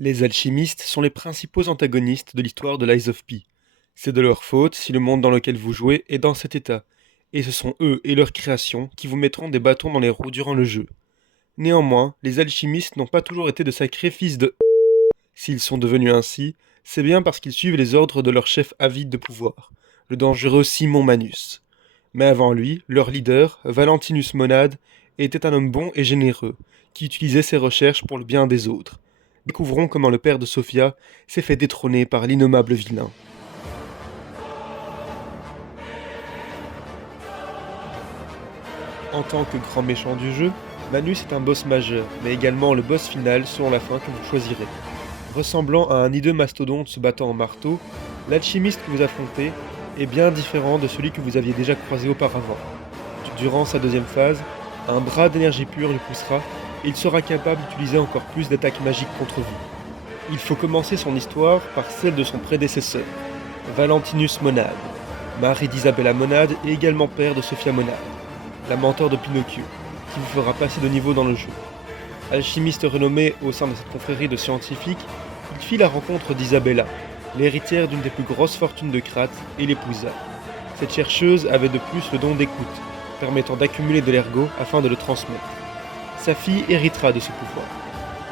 Les alchimistes sont les principaux antagonistes de l'histoire de Lies of P. C'est de leur faute si le monde dans lequel vous jouez est dans cet état, et ce sont eux et leurs créations qui vous mettront des bâtons dans les roues durant le jeu. Néanmoins, les alchimistes n'ont pas toujours été de sacrés fils de... S'ils sont devenus ainsi, c'est bien parce qu'ils suivent les ordres de leur chef avide de pouvoir, le dangereux Simon Manus. Mais avant lui, leur leader, Valentinus Monade, était un homme bon et généreux, qui utilisait ses recherches pour le bien des autres. Découvrons comment le père de Sophia s'est fait détrôner par l'innommable vilain. En tant que grand méchant du jeu, Manus est un boss majeur, mais également le boss final selon la fin que vous choisirez. Ressemblant à un hideux mastodonte se battant en marteau, l'alchimiste que vous affrontez est bien différent de celui que vous aviez déjà croisé auparavant. Durant sa deuxième phase, un bras d'énergie pure le poussera et il sera capable d'utiliser encore plus d'attaques magiques contre vous. Il faut commencer son histoire par celle de son prédécesseur, Valentinus Monade, mari d'Isabella Monade et également père de Sophia Monade, la mentor de Pinocchio, qui vous fera passer de niveau dans le jeu. Alchimiste renommé au sein de cette confrérie de scientifiques, il fit la rencontre d'Isabella, l'héritière d'une des plus grosses fortunes de Krat, et l'épousa. Cette chercheuse avait de plus le don d'écoute, permettant d'accumuler de l'ergot afin de le transmettre. Sa fille héritera de ce pouvoir.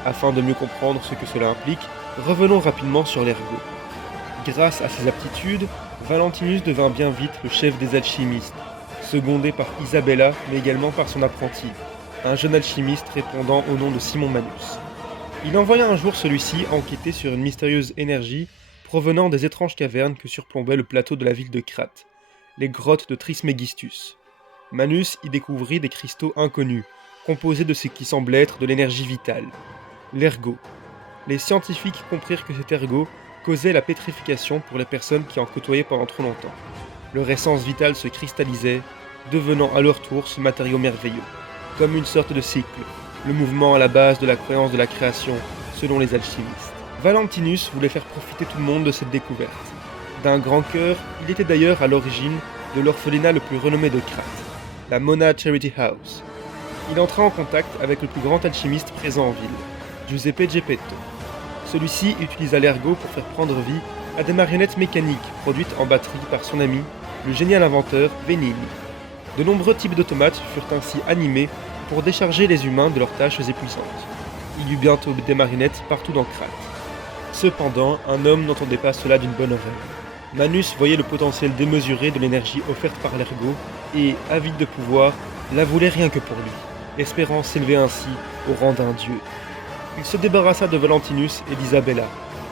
Afin de mieux comprendre ce que cela implique, revenons rapidement sur l'ergot. Grâce à ses aptitudes, Valentinus devint bien vite le chef des alchimistes, secondé par Isabella mais également par son apprenti, un jeune alchimiste répondant au nom de Simon Manus. Il envoya un jour celui-ci enquêter sur une mystérieuse énergie provenant des étranges cavernes que surplombait le plateau de la ville de Krat, les grottes de Trismegistus. Manus y découvrit des cristaux inconnus, composés de ce qui semblait être de l'énergie vitale, l'ergot. Les scientifiques comprirent que cet ergot causait la pétrification pour les personnes qui en côtoyaient pendant trop longtemps. Leur essence vitale se cristallisait, devenant à leur tour ce matériau merveilleux, comme une sorte de cycle, le mouvement à la base de la croyance de la création, selon les alchimistes. Valentinus voulait faire profiter tout le monde de cette découverte. D'un grand cœur, il était d'ailleurs à l'origine de l'orphelinat le plus renommé de Krat, la Monad Charity House. Il entra en contact avec le plus grand alchimiste présent en ville, Giuseppe Geppetto. Celui-ci utilisa l'ergot pour faire prendre vie à des marionnettes mécaniques produites en batterie par son ami, le génial inventeur Venigni. De nombreux types d'automates furent ainsi animés pour décharger les humains de leurs tâches épuisantes. Il y eut bientôt des marionnettes partout dans Krat. Cependant, un homme n'entendait pas cela d'une bonne oreille. Manus voyait le potentiel démesuré de l'énergie offerte par l'ergot et, avide de pouvoir, la voulait rien que pour lui, espérant s'élever ainsi au rang d'un dieu. Il se débarrassa de Valentinus et d'Isabella,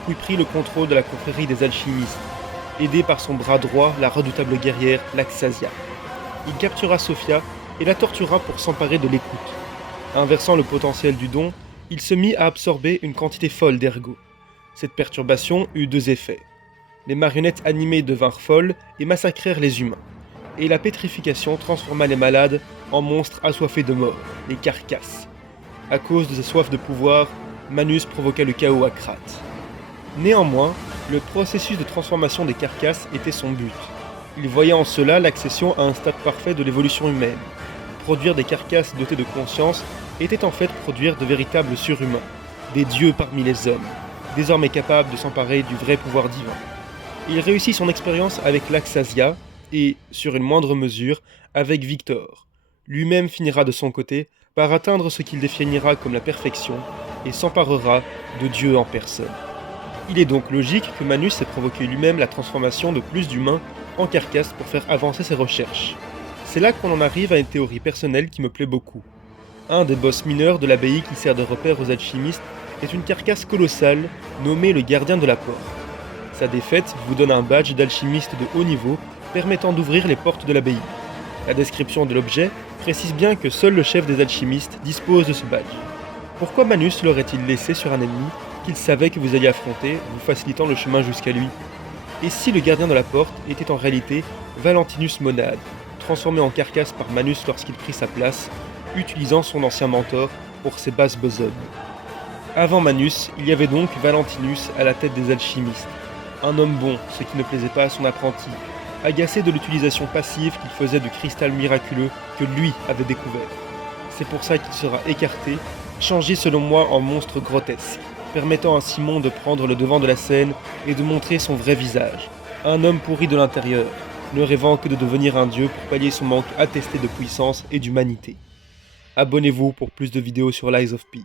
puis prit le contrôle de la confrérie des alchimistes, aidé par son bras droit, la redoutable guerrière Laxasia. Il captura Sophia et la tortura pour s'emparer de l'écoute. Inversant le potentiel du don, il se mit à absorber une quantité folle d'ergot. Cette perturbation eut deux effets. Les marionnettes animées devinrent folles et massacrèrent les humains. Et la pétrification transforma les malades en monstres assoiffés de mort, les carcasses. À cause de sa soif de pouvoir, Manus provoqua le chaos à Krat. Néanmoins, le processus de transformation des carcasses était son but. Il voyait en cela l'accession à un stade parfait de l'évolution humaine. Produire des carcasses dotées de conscience était en fait produire de véritables surhumains, des dieux parmi les hommes, désormais capables de s'emparer du vrai pouvoir divin. Il réussit son expérience avec Laxasia et, sur une moindre mesure, avec Victor. Lui-même finira de son côté par atteindre ce qu'il définira comme la perfection et s'emparera de Dieu en personne. Il est donc logique que Manus ait provoqué lui-même la transformation de plus d'humains en carcasses pour faire avancer ses recherches. C'est là qu'on en arrive à une théorie personnelle qui me plaît beaucoup. Un des boss mineurs de l'abbaye qui sert de repère aux alchimistes est une carcasse colossale nommée le gardien de la porte. Sa défaite vous donne un badge d'alchimiste de haut niveau permettant d'ouvrir les portes de l'abbaye. La description de l'objet précise bien que seul le chef des alchimistes dispose de ce badge. Pourquoi Manus l'aurait-il laissé sur un ennemi qu'il savait que vous alliez affronter, vous facilitant le chemin jusqu'à lui? Et si le gardien de la porte était en réalité Valentinus Monade, transformé en carcasse par Manus lorsqu'il prit sa place, utilisant son ancien mentor pour ses basses besognes? Avant Manus, il y avait donc Valentinus à la tête des alchimistes. Un homme bon, ce qui ne plaisait pas à son apprenti, agacé de l'utilisation passive qu'il faisait du cristal miraculeux que lui avait découvert. C'est pour ça qu'il sera écarté, changé selon moi en monstre grotesque. permettant à Simon de prendre le devant de la scène et de montrer son vrai visage. Un homme pourri de l'intérieur, ne rêvant que de devenir un dieu pour pallier son manque attesté de puissance et d'humanité. Abonnez-vous pour plus de vidéos sur Lies of P.